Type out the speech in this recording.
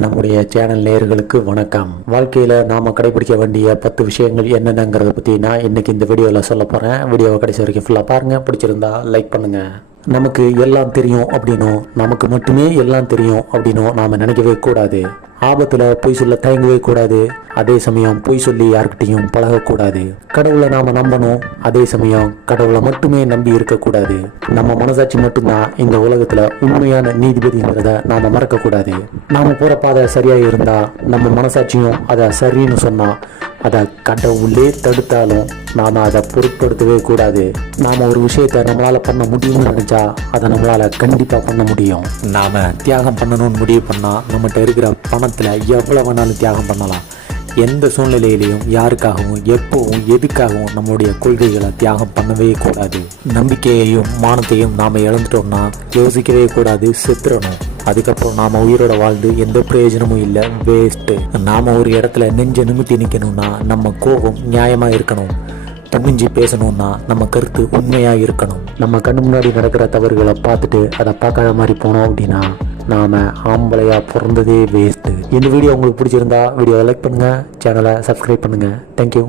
நம்முடைய சேனல் நேயர்களுக்கு வணக்கம். வாழ்க்கையில் நாம் கடைபிடிக்க வேண்டிய 10 விஷயங்கள் என்னென்னங்கிறத பற்றி நான் இன்னைக்கு இந்த வீடியோவில் சொல்ல போகிறேன். வீடியோவை கடைசி வரைக்கும் ஃபுல்லாக பாருங்கள். பிடிச்சிருந்தா லைக் பண்ணுங்கள். நமக்கு எல்லாம் தெரியும் அப்படின்னும் நமக்கு மட்டுமே எல்லாம் தெரியும் அப்படின்னும் நாம் நினைக்கவே கூடாது. ஆபத்தில் பொய் சொல்ல தயங்கவே கூடாது. அதே சமயம் பொய் சொல்லி யாருக்கிட்டையும் பழகக்கூடாது. கடவுளை நாம் நம்பணும். அதே சமயம் கடவுளை மட்டுமே நம்பி இருக்கக்கூடாது. நம்ம மனசாட்சி மட்டும்தான் இந்த உலகத்தில் உண்மையான நீதிபதிங்கிறத நாம் மறக்கக்கூடாது. நாம் போகிற பாதை சரியாக இருந்தால் நம்ம மனசாட்சியும் அதை சரின்னு சொன்னால் அதை கடவுளே தடுத்தாலும் நாம் அதை பொருட்படுத்தவே கூடாது. நாம் ஒரு விஷயத்தை நம்மளால் பண்ண முடியும்னு நினச்சா அதை நம்மளால் கண்டிப்பாக பண்ண முடியும். நாம் தியாகம் பண்ணணும்னு முடிவு பண்ணால் நம்மகிட்ட இருக்கிற பணத்தில் எவ்வளோ வேணாலும் தியாகம் பண்ணலாம். எந்த சூழ்நிலையிலையும் யாருக்காகவும் எப்போவும் எதுக்காகவும் நம்மளுடைய கொள்கைகளை தியாகம் பண்ணவே கூடாது. நம்பிக்கையையும் மானத்தையும் நாம் இழந்துட்டோம்னா யோசிக்கவே கூடாது, செத்துறணும். அதுக்கப்புறம் நாம் உயிரோட வாழ்ந்து எந்த பிரயோஜனமும் இல்லை, வேஸ்ட்டு. நாம் ஒரு இடத்துல நெஞ்ச நிமித்தி நிற்கணும்னா நம்ம கோபம் நியாயமாக இருக்கணும். துணிஞ்சு பேசணும்னா நம்ம கருத்து உண்மையாக இருக்கணும். நம்ம கண்ணு முன்னாடி நடக்கிற தவறுகளை பார்த்துட்டு அதை பார்க்காத மாதிரி போனோம் அப்படின்னா நாம் ஆம்பளையாக பிறந்ததே வேஸ்ட்டு. இந்த வீடியோ உங்களுக்கு பிடிச்சிருந்தா வீடியோவை லைக் பண்ணுங்கள், சேனலை சப்ஸ்கிரைப் பண்ணுங்கள். தேங்க்யூ.